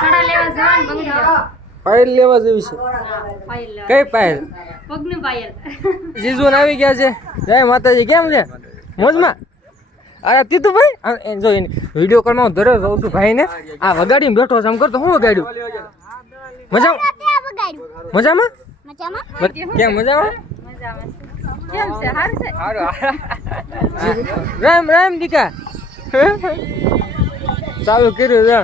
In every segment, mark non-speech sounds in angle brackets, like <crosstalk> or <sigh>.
સડા લેવા જવાનું જેવી છે. કઈ પાયલ પગનું પાયલ જીજુન આવી ગયા છે. જય માતાજી કેમ છે? મોજમાં? અરે તીતુભાઈ? જો એની વીડિયો કોલમાં હું ધરે રહું છું ભાઈને. આ વગાડીને બેઠો છે આમ કરતો હું વગાડ્યું? મજા મજામાં? કેમ મજામાં? રામ રામ દીકા. ચાલુ કર્યું છે.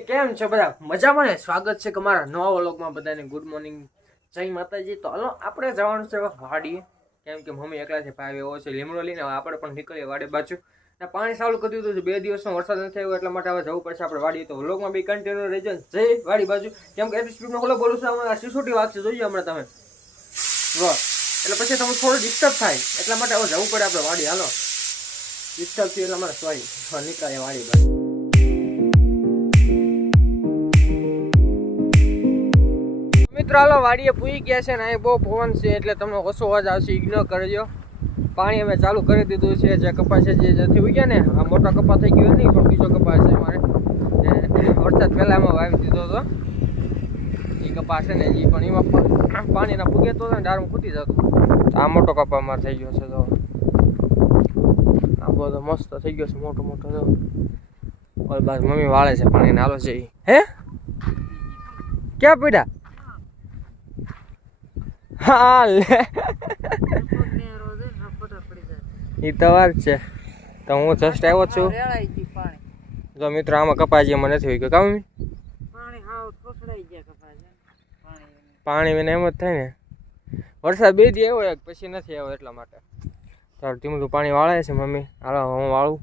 કેમ છો બધા? મજામાં ને? સ્વાગત છે તમારા નવા વ્લોગમાં બધાને. ગુડ મોર્નિંગ જય માતાજી. તો હાલો, આપણે જવાનું છે વાડીએ. કેમ કે મમ્મી એકલાથી ભાઈ એવો છે. લીમડો લઈને આપણે પણ નીકળીએ વાડી બાજુ. ને પાણી ચાલુ કરી દીધું છે. બે દિવસનો વરસાદ નથી આવ્યો એટલા માટે હવે જવું પડશે આપણે વાડીએ. તો વ્લોગમાં બી કન્ટિન્યુ રહેજો. જય વાડી બાજુ. કેમ કે એપી સ્પીડમાં ખોલો, બોલું છું. અમારા સિસોટી વાગશે જોઈએ હમણાં તમે. વાહ. એટલે પછી તમને થોડું ડિસ્ટર્બ થાય. એટલા માટે હવે જવું પડે આપણે વાડી. હાલો. ડિસ્ટર્બ થયું એટલે અમારે સોરી. નીકળાય વાડી બાજુ. મિત્રો, હાલો, વાડીએ પૂઈ ગયા છે ને અહીં બહુ પવન છે એટલે તમને ઓછો અવાજ આવશે. ઇગ્નોર કરજો. પાણી અમે ચાલુ કરી દીધું છે. જે કપાસ છે, જે જતી ઉગ્યા ને, આ મોટો કપા થઈ ગયો નહીં, પણ બીજો કપાસ છે મારે વરસાદ પહેલાં એમાં વાવી દીધો હતો. એ કપાસ છે ને એ પણ એમાં પણ પાણીના પૂગે તો ને ડારમાં ફૂટી જતું. આ મોટો કપા માર થઈ ગયો છે તો આ બધો મસ્ત થઈ ગયો છે મોટો મોટો તો ઓલ બાદ મમ્મી વાળે છે પાણી નાલો છે. હે? ક્યાં પીડા? હા લે. એ તો વાત છે. તો હું જસ્ટ આવ્યો છું. જો મિત્રો આમાં કપાજી મને નથી હોય કામ પાણી વિના એમ જ થાય ને. વરસાદ બે દી આવ્યો પછી નથી આવ્યો એટલા માટે. તારું ધીમું પાણી વાળે છે મમ્મી. હાલો હું વાળું.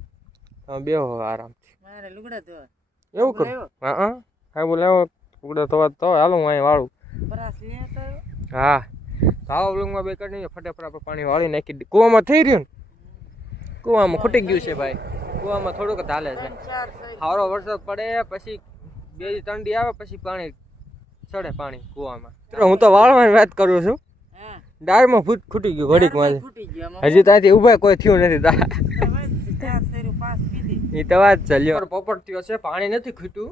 તમે બેહો હવે આરામથી. એવું કરું? હા હા. હા બોલે લુગડા તો તો હાલો હું અહીં વાળું. હા. તો આવો બ્લોગમાં બે કરી ફટાફટ આપણે પાણી વાળી નાખી. કૂવામાં થઈ રહ્યું ને? કૂવામાં ખૂટી ગયું છે ભાઈ. કૂવામાં થોડુંક ચાલે હાલે છે. સારો વરસાદ પડે પછી બે ઠંડી ત્રણ દી આવે પછી પાણી ચડે પાણી કૂવામાં. હું તો વાળવાની વાત કરું છું. ડાળમાં ફૂટ ખૂટી ગયું ઘડીકમાં હજી ત્યાંથી ઊભા કોઈ થયું નથી એ તો વાત ચાલ્યો લ્યો. પોપટ થયો છે પાણી નથી ખૂટ્યું.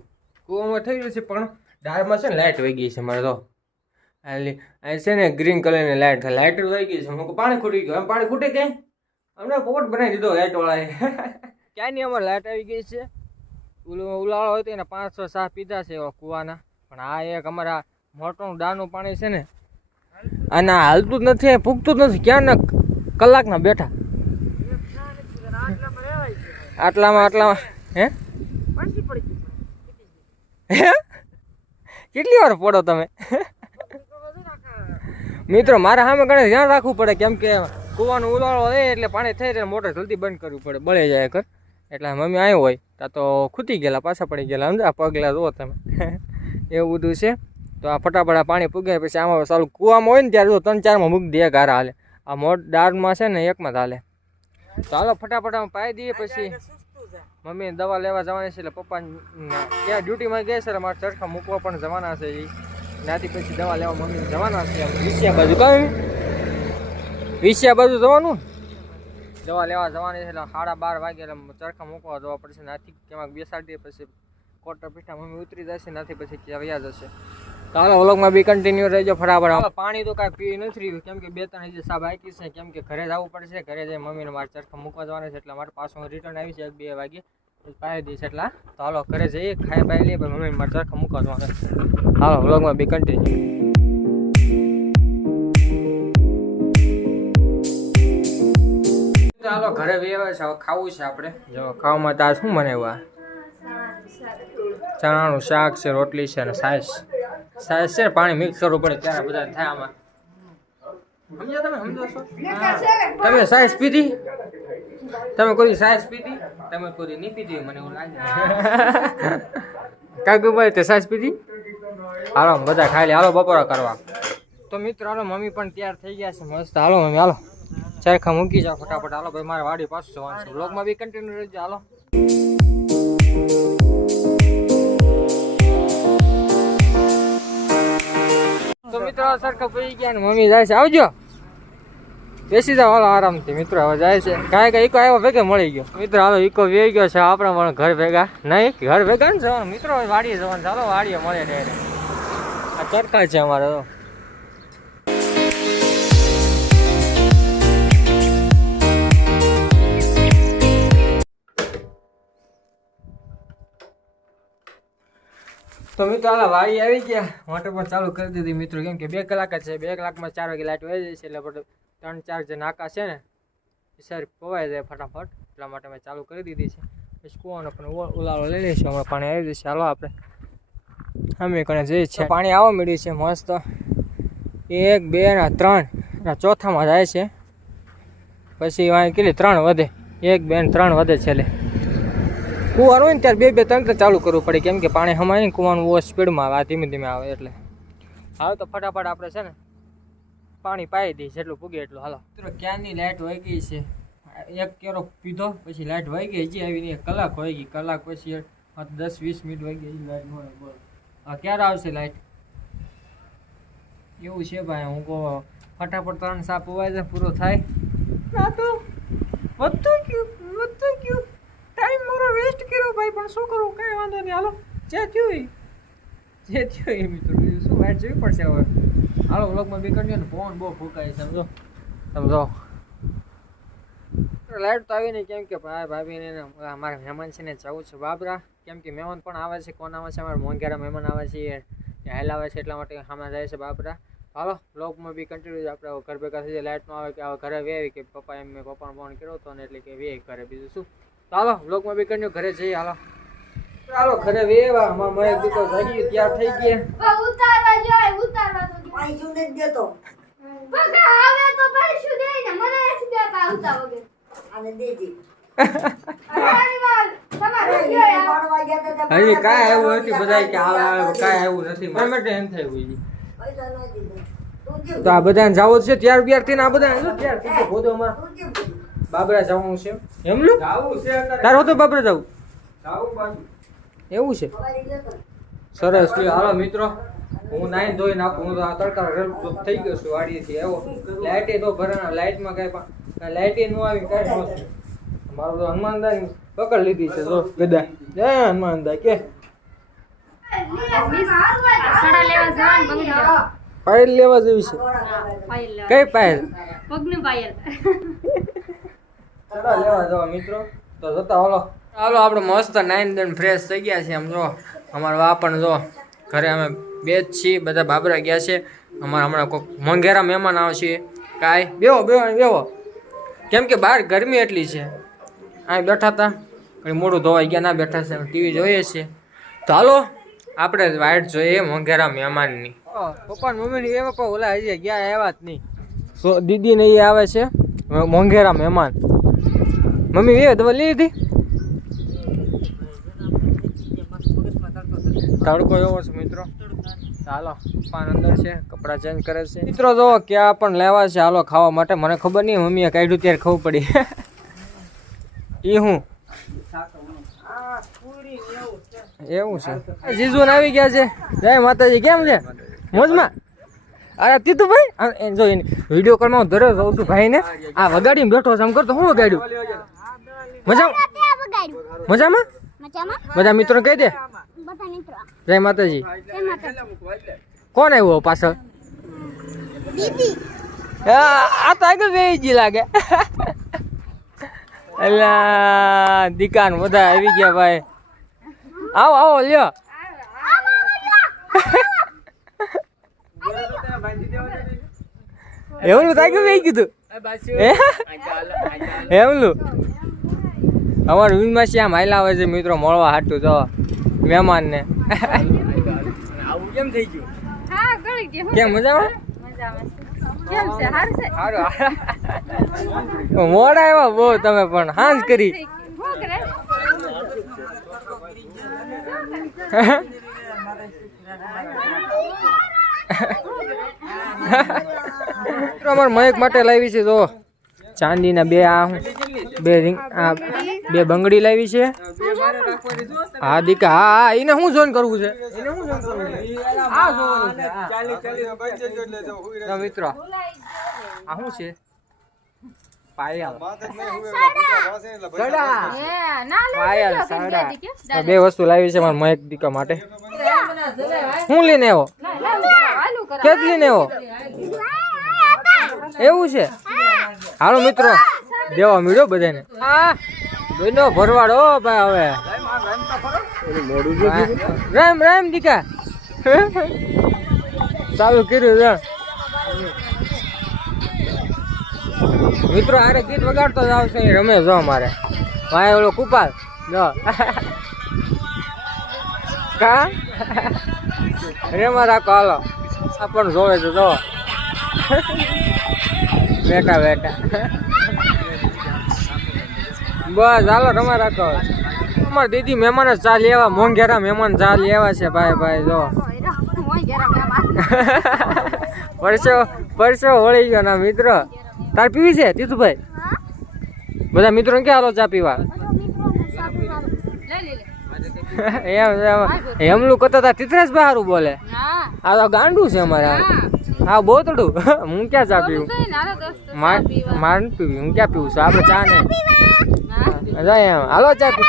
કૂવામાં થઈ ગયું છે પણ ડાળમાં છે ને લાઇટ વહી ગઈ છે મારે તો. અહીં છે ને ગ્રીન કલરની લાઇટ લાઇટ વહી ગઈ છે હું પાણી ખૂટી ગયું. એમ પાણી ખૂટે કે અમને પોપટ બનાવી દીધો લાઇટ વાળાએ <laughs> ક્યાંની અમારે લાઇટ આવી ગઈ છે? ઉલાળો હોય તો એને પાંચસો સાહ પીધા છે એવા કૂવાના. પણ આ એક અમારા મોટું ડાનું પાણી છે ને અને હાલતું જ નથી પૂગતું જ નથી. ક્યાં કલાકના બેઠા. આટલામાં આટલામાં. હે? કેટલી વાર પડો તમે? મિત્રો, મારા સામે ઘણે ધ્યાન રાખવું પડે, કેમ કે કૂવાનો ઉલાળો રહે એટલે પાણી થઈ જાય મોટર જલ્દી બંધ કરવું પડે. બળે જાય કર એટલે મમ્મી આવ્યો હોય. ત્યાં તો ખૂટી ગયેલા, પાછા પડી ગયેલા. સમજા પગલા જુઓ તમે. <laughs> એવું બધું છે. તો આ ફટાફટ આ પાણી પૂગે પછી આમાં સારું કૂવામાં હોય ને ત્યારે જો ત્રણ ચારમાં મૂકી દે ગારા હાલે. આ મોટ દાળમાં છે ને એકમાં જ હાલે. તો હાલો ફટાફટ આમાં પાઈ દઈએ પછી. મમ્મી દવા લેવા જવાની છે એટલે પપ્પા ત્યાં ડ્યુટીમાં ગયા છે એટલે મારે ચરખા મૂકવા પણ જવાના છે એ ત્યાંથી પછી દવા લેવા મમ્મી જવાના છે. વિસિયા બાજુ કાંઈ વિસિયા બાજુ જવાનું? દવા લેવા જવાની છે એટલે સાડા બાર વાગે એટલે ચરખા મૂકવા જવા પડશે નાથી કેમાં બેસાડીએ પછી કોટર પીઠા મમ્મી ઉતરી જશે નાથી પછી ક્યાં વ્યા જશે. હાલો, વ્લોગમાં બી કન્ટિન્યુ રહેજો ફટાફટ. પાણી તો કાંઈ પી નથી રહ્યું. કેમ કે બે ત્રણ હજી સાબ બાકી છે. કેમ કે ઘરે જવું પડશે. ઘરે જઈ મમ્મીને મારે ચરખા મૂકવા જવાના છે. એટલે મારે પાછું રિટર્ન આવી છે બે વાગે. પાડી દઈશ એટલે તો હાલો, ઘરે જઈએ, ખાઈ પાઈ લઈએ પણ મમ્મીને મારે ચરખા મૂકવા જવાના છે. હાલો, વ્લોગમાં બી કન્ટિન્યુ ચાલો ઘરે વ્યવહાર છે. ખાવું છે આપણે. જો, ખાવામાં તાર શું બનાવ્યા ચણાનું શાક છે, રોટલી છે અને સાઈસ. છે પાણી મિક્સ કરવું પડે ત્યારે બધા થાય આમાં. સમજો તમે? સમજો છો તમે સાઈસ પીધી? તમે કોઈ સાઈસ પીધી? તમે કોઈ નહીં પીધી મને એવું લાગે. <laughs> કાકુભાઈ તે સાઈસ પીધી? હાલો બધા ખાઈ લે હાલો બપોરા કરવા. તો મિત્રો હાલો મમ્મી પણ તૈયાર થઈ ગયા છે. મસ્ત. હાલો મમ્મી હાલો. ચરખા મૂકી જાઓ ફટાફટ. હાલો ભાઈ મારે વાડી પાછું જવાનું છે. બ્લોગમાં બી કન્ટિન્યુ રહેજો. હાલો. બેસી જાવ હાલો, આરામથી. મિત્રો, હવે જાય છે. કાંઈ કાંઈ ઈકો આવ્યો, ભેગે મળી ગયો. મિત્રો, હાલો, ઈકો વે ગયો છે. આપણે પણ ઘર ભેગા. નહીં, ઘર ભેગા ને જવાનું. મિત્રો વાડીએ જવાનું. ચાલો, વાડીએ મળે આ ચરખા છે અમારે, તો. તો મિત્રો, હાલ વાળી આવી ગયા. મોટર પણ ચાલુ કરી દીધી મિત્રો. કેમ કે બે કલાક છે. બે કલાકમાં ચાર વાગે લાઈટ વહી જાય છે એટલે આપણે ત્રણ, ચાર જે નાકા છે ને, એ સારી પવાઈ જાય ફટાફટ. એટલા માટે મેં ચાલુ કરી દીધી છે. પછી કૂવાનો પણ ઉલાળો લઈ લઈશું. હમણાં પાણી આવી જશે. હાલો આપણે. અમે કણે જઈએ છીએ પાણી આવવા મળ્યું છે, મસ્ત. એક, બે ના ત્રણ. ચોથામાં જાય છે. પછી વાંઈ કેટલી? ત્રણ વધે. એક, બે ને ત્રણ વધે છે એટલે કુવાનું હોય ને ત્યારે બે બે ત્રણ ત્રણ ચાલુ કરવું પડે. કેમ કે પાણી હમાય ને કુવાનું બહુ સ્પીડમાં આવે, ધીમે ધીમે આવે એટલે. હવે તો ફટાફટ આપણે છે ને પાણી પાઈ દઈએ, જેટલું પૂગે એટલું. હાલો. મિત્રો ક્યાંની લાઇટ વહી ગઈ છે? એક કેરો પીધો, પછી લાઇટ વહી ગઈ, હજી આવીને એક કલાક વહી ગઈ. કલાક પછી દસ, વીસ મિનિટ વહી ગઈ લાઇટ મળે બોલો. ક્યારે આવશે લાઇટ એવું છે ભાઈ, હું કહો, ફટાફટ ત્રણ સાપ જાય પૂરો થાય. વધતું ગયું વધતું ગયું. ટાઈમ મારો વેસ્ટ કર્યો ભાઈ, પણ શું કરું? કઈ વાંધો નહીં. હાલો, જે થયું એ. જે થયું એ, મિત્રો. શું વાઇટ જોવી પડશે હવે? હાલો વ્લોગમાં બી ને. ફોન બહુ ફૂંકાય સમજો? સમજો? લાઈટ તો આવી નહીં. કેમ કે ભાઈ ભાભીને અમારા મહેમાન છે ને જવું છે બાબરા. કેમ કે મહેમાન પણ આવે છે. કોણ આવે છે? અમારા મોંઘેરા મહેમાન આવે છે. હાલ આવે છે એટલા માટે સામે જાય છે બાબરા. હાલો બ્લોગમાં બી કન્ટિન્યુ આપણે ઘર ભેગા થઈ જાય. લાઇટમાં આવે કે હવે ઘરે વે કે પપ્પા એમ મેં પપ્પાને ફોન કર્યો હતો ને એટલે કે વે ઘરે. બીજું શું? હાલો બ્લોકમાં બી કન્ટિન્યુ ઘરે જઈએ હાલો ચાલો ઘરે વેવા અમારા મયક દીકરો જાગી તૈયાર થઈ ગયા ઉતારવા જાય ઉતારવા તો પૈસું નથી દેતો પગા આવે તો પૈસું દે ને મને એસ દેતા આવતા વગર અને દેજે કાંઈ આવ્યું નથી બધા કે આવે આવે કાંઈ આવ્યું નથી મારા એમ થાય. તું આ બધાને જાવું છે ત્યાર બિયાર થઈને આ બધા ત્યાર થઈ ગયો બધો અમાર જવાનું છે? બાબરા જવાનું છે તો બાબરા જાવું? બાબરા પાછું. એવું છે. સરસ હાલો મિત્રો. હું નાઈ ધોઈ નાખું હું તો આ તડકા રેલ થઈ ગયો છું વાડીએથી આવ્યો લાઇટે તો ભરાણા લાઇટમાં કઈ પણ. લાઇટે ન આવી કઈ નથી મારું તો હનુમાનદાની પકડ લીધી છે જો ગદા. જય હનુમાનદા કે. સડા લેવા જવાનું બંગડી લેવા. પાયલ લેવા જેવી છે. કઈ પાયલ પગનું પાયલ ચલો લેવા જાવ મિત્રો. તો જતા હાલો. હાલો આપણે મસ્ત નાઈન દન ફ્રેશ થઈ ગયા છે આમ જો. અમારા વાપણ જો ઘરે અમે બે જ છીએ બધા બાબરા ગયા છે. અમારા હમણાં કોઈક મોંઘેરા મહેમાન આવશે કાંઈ? બેહો બેહો બેવો બેહો. કેમ કે બહાર ગરમી એટલી છે. અહીં બેઠા હતા કંઈ મોડું ધોવાઈ ગયા ના બેઠા છે. ટીવી જોઈએ છીએ તો હાલો આપણે વાઇટ જોઈએ મોંઘેરા મહેમાનની. પપ્પા મમ્મીની એ પપ્પા ઓલા હજી ગયા આવ્યા જ નહીં. સો દીદીને એ આવે છે મોંઘેરા મહેમાન. મમ્મી એ દવા લઈ લીધી? તડકો એવો છે મિત્રો. હાલો પાન અંદર છે કપડાં ચેન્જ કરે છે. મિત્રો જો ક્યાં પણ લેવા છે હાલો ખાવા માટે. મને ખબર નહીં મમ્મીએ કાઢ્યું ત્યારે ખબર પડી. <laughs> એ હું? એવું છે. જીજુ આવી ગયા છે. જય માતાજી કેમ છે? મોજમાં? અરે તીતુભાઈ? જો વીડિયો કોલમાં હું દરરોજ રહું છું ભાઈને. આ વગાડીને બેઠો છે આમ કરતો હું વગાડ્યું? મજા મજામાં? બધા મિત્રો કહી દે. જય માતાજી. કોણ આવ્યું પાછળ? આ આ તો આગળ વેજી લાગે. અલા દીકાન બધા આવી ગયા ભાઈ. આવો આવો લ્યો. એવું તાગ્યું વેઈ કીધું એમનું એમલું અમાર વિનમાં શ્યામ હાયલા આવે છે મિત્રો મળવા હાટું તો મહેમાનને. આવું કેમ થઈ ગયું? હા ગળી ગઈ કેમ મજામાં? મજામાં છે. કેમ છે? હારું છે? સારું. મોડા એવા બહુ તમે પણ હાંજ કરી. હું મયક માટે લાવી છે તો ચાંદીના બે આ બે રિંગ આ. બે બંગડી લાવી છે. હા દીકા હા હા એને શું જોઈન કરવું છે? શું મિત્રો. આ શું છે? બે વસ્તુ લાવી છે મારા મહેક દીકા માટે. હું લઈને આવો. ક્યાંથી લઈને આવો? એવું છે? હાલો મિત્રો. દેવા મળ્યો બધાને. હા. બેનો ભરવાડો ભાઈ હવે. રામ રામ દીકા. ચાલુ કર્યું છે. મિત્રો આરે ગીત વગાડતો જ આવશે રમે જો અમારે. ભાઈ ઓલો કુપાલ. જો કા? રેમાં રાખો હાલો. આ પણ જોવે છે જો. બેટા બેટા બસ હાલો રમા રાખો. અમારે દીદી મહેમાન જ ચા લેવા મોંઘેરા મહેમાન ચા લેવા છે ભાઈ ભાઈ જો. પરસો પરસો વળી ગયો ના મિત્ર. તાર પીવી છે તીતુભાઈ? બધા મિત્રો ક્યાં હાલો ચા પીવા? લે, લે, લે. એમ એમ. એમલું કરતા તા તીતરેશ બહારું બોલે. આ તો ગાંડું છે અમારે આ. હા બોતડું. <laughs> હું ક્યાં ચા પીવું? માર પીવા. હું ક્યાં પીવું? છું આપણે ચા નહીં? જાય એમ. હાલો ચા પી.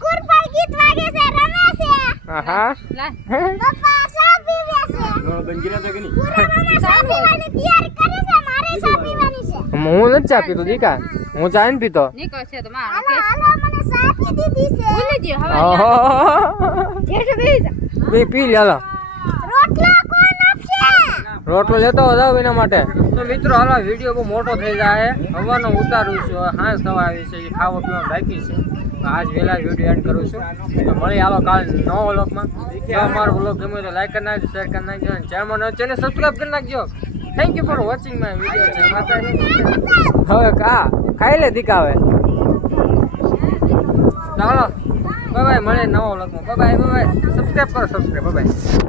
કુરપાલ ગીત વાગે છે રમે છે. હા હા? લાય. પપ્પા ચા પીવે છે. ચા પીવાની તૈયારી કરે છે મારે ચા પીવાની છે. હું નથી ચા પીતો દીકા. હું. ચા નથી પીતો. નીકળ છે તો મારો હાલો હાલો મને ચા પી દીધી છે. બોલી દે હવે ઓહો. જેઠ. પી પી લે હાલો. રોટલા કોણ આપશે? રોટલો લેતો જાવ એના માટે. તો મિત્રો, હાલો વીડિયો બહુ મોટો થઈ જાય. હવાનો ઉતારું છું. હાંસ થવા આવી છે. ખાવા પીવાનું બાકી છે. આજ વહેલા વીડિયો એન્ડ કરું છું. તો મળી હાલો કાલ નવો વ્લોગમાં. જો અમારો વ્લોગ ગમે તો લાઈક કરી નાખજો શેર કરી નાખજો ચેનલ ચેનલ સબસ્ક્રાઈબ કરી નાખજો. Thank you for watching my video હવે કા? ખાઈ લે દીકાવે ચાલો બાય બાય મળે નવો વ્લોગમાં. બાય બાય બાય સબસ્ક્રાઈબ કરો સબસ્ક્રાઈબ બાય